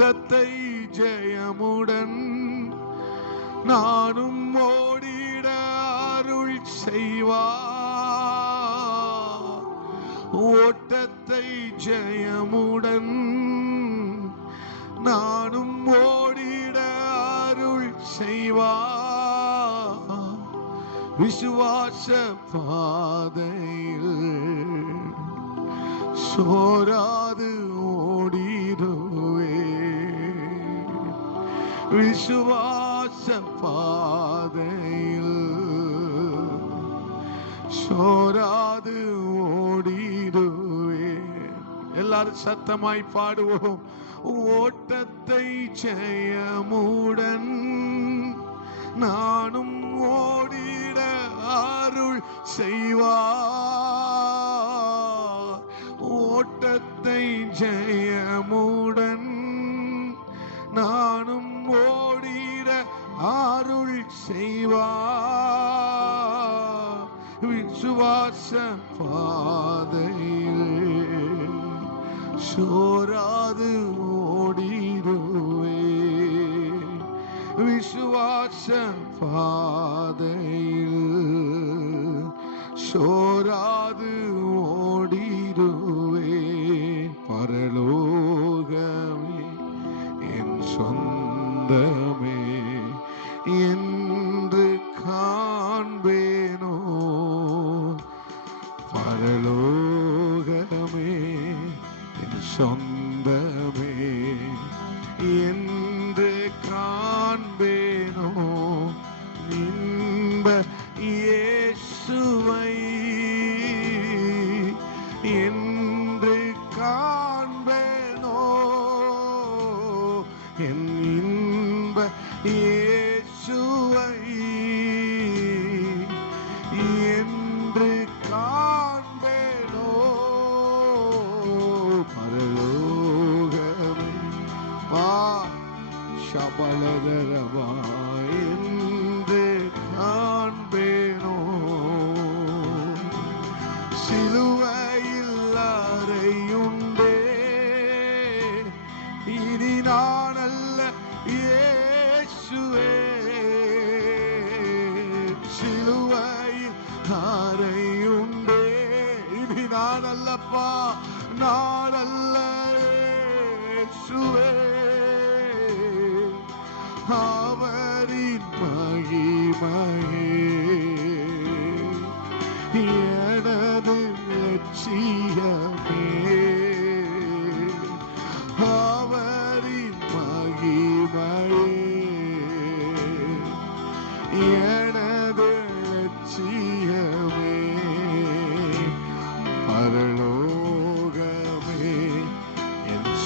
யுத்தத்தை ஜெயமுடன் நானும் ஓடிட அருள் செய்வா. ஓட்டத்தை ஜெயமுடன் நானும் ஓடிட அருள் செய்வா. விசுவாச பாதையில் சோராது വിശ്വാസ പാതയിൽ ചോരാത് ഓടിടുവേ എല്ലാരും ശക്തമായി പാടുവോം ഓട്ടത്തെ മൂടൻ നാണും ஓடிட அருள் செய்வார் ஓட்டத்தை ஜெயமுடன் நானும் செய்வார். விசுவாச பாதையில் சோராது ஓடிடுவே. விசுவாச பாதையில் சோராது ஓடிடுவே. பரலோகமே என் சொந்தமே. காண்பேனோ இன்ப இயேசுவை என்று காண்பேனோ? என் இன்ப இயேசுவை சிலுவையில் அறையுண்டே இனி நான் அல்லப்பா நான் அல்ல இயேசுவே. அவரின் மகிமையே. எனது லட்சியமே. அவரின்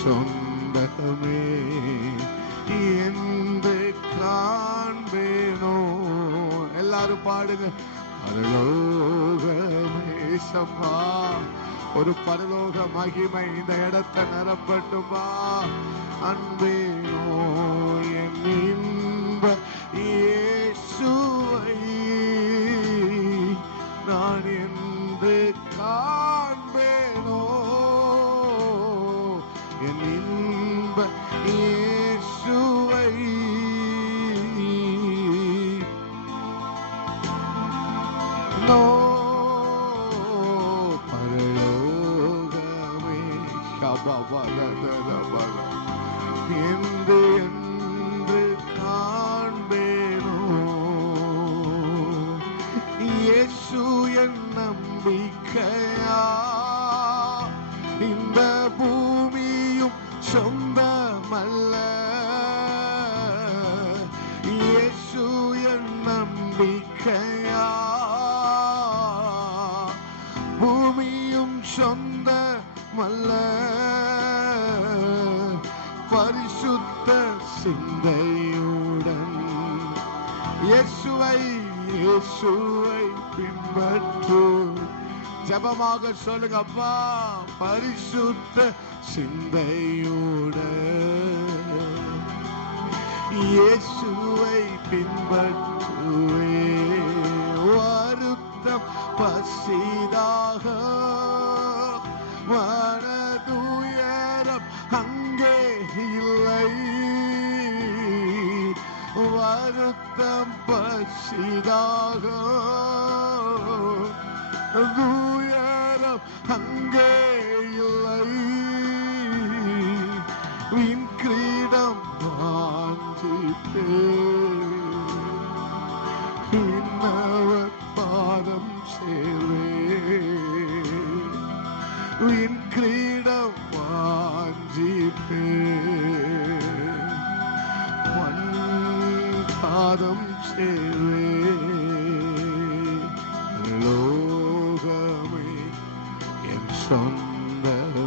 சொந்தமே. என்று காண்பேனோ? எல்லாரும் பாடுங்க. பரலோகமே சப்பா ஒரு பரலோக மகிமை இந்த இடத்தை நிரப்பட்டுமா? அன்பேனோ. no பூமியும் சொந்தமல்ல பரிசுத்த சிந்தையுடன் இயேசுவை இயேசுவை பின்பற்று. ஜபமாக சொல்லுங்க அப்பா பரிசுத்த சிந்தையுடன் இயேசுவை பின்பற்றுவே பசிதாக மனதுயரம் அங்கே இல்லை. வருத்தம் பசிதாக. துயரம் அங்கே இல்லை. வின் கிரீடம் வாஞ்சிப்பே வின் கிரீடம் வாஞ்சிப்பே மண் பாதம் சேவே லோகமே என் சொந்தமே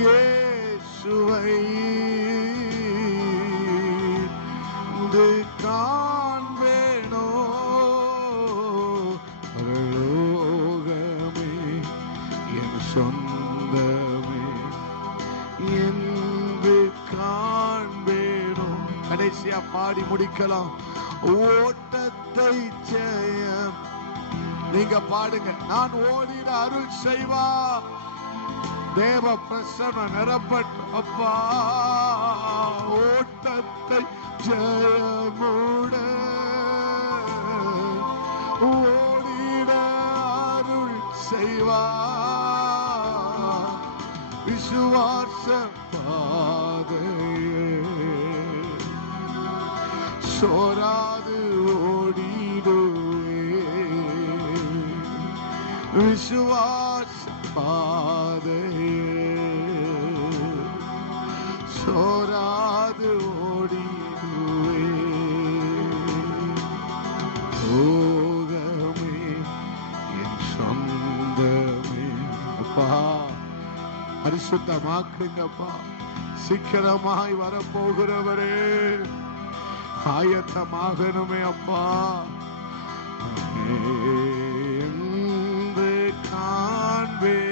இயேசுவை இது காண்பேனோ பரலோகமே என் சொந்தமே என்று காண்பேனோ கடைசியா பாடி முடிக்கலாம். ஓட்டத்தை ஜெயம். நீங்க பாடுங்க. நான் ஓடின அருள் செய்வா தேவ பிரசன நிரப்பட்டு அப்பா ஓட்டத்தை ஜெயமூட. ஓடிட அருள் செய்வா. விசுவாச பாதையே சோராது ஓடிடுவே. விசுவாச பாதையே ஓராது ஓடிடுவே. ஓகமே என் சொந்தமே. அப்பா பரிசுத்தமாக்குங்கப்பா. சீக்கிரமாய் வரப்போகிறவரே ஆயத்தமாகணுமே அப்பா. காண்பே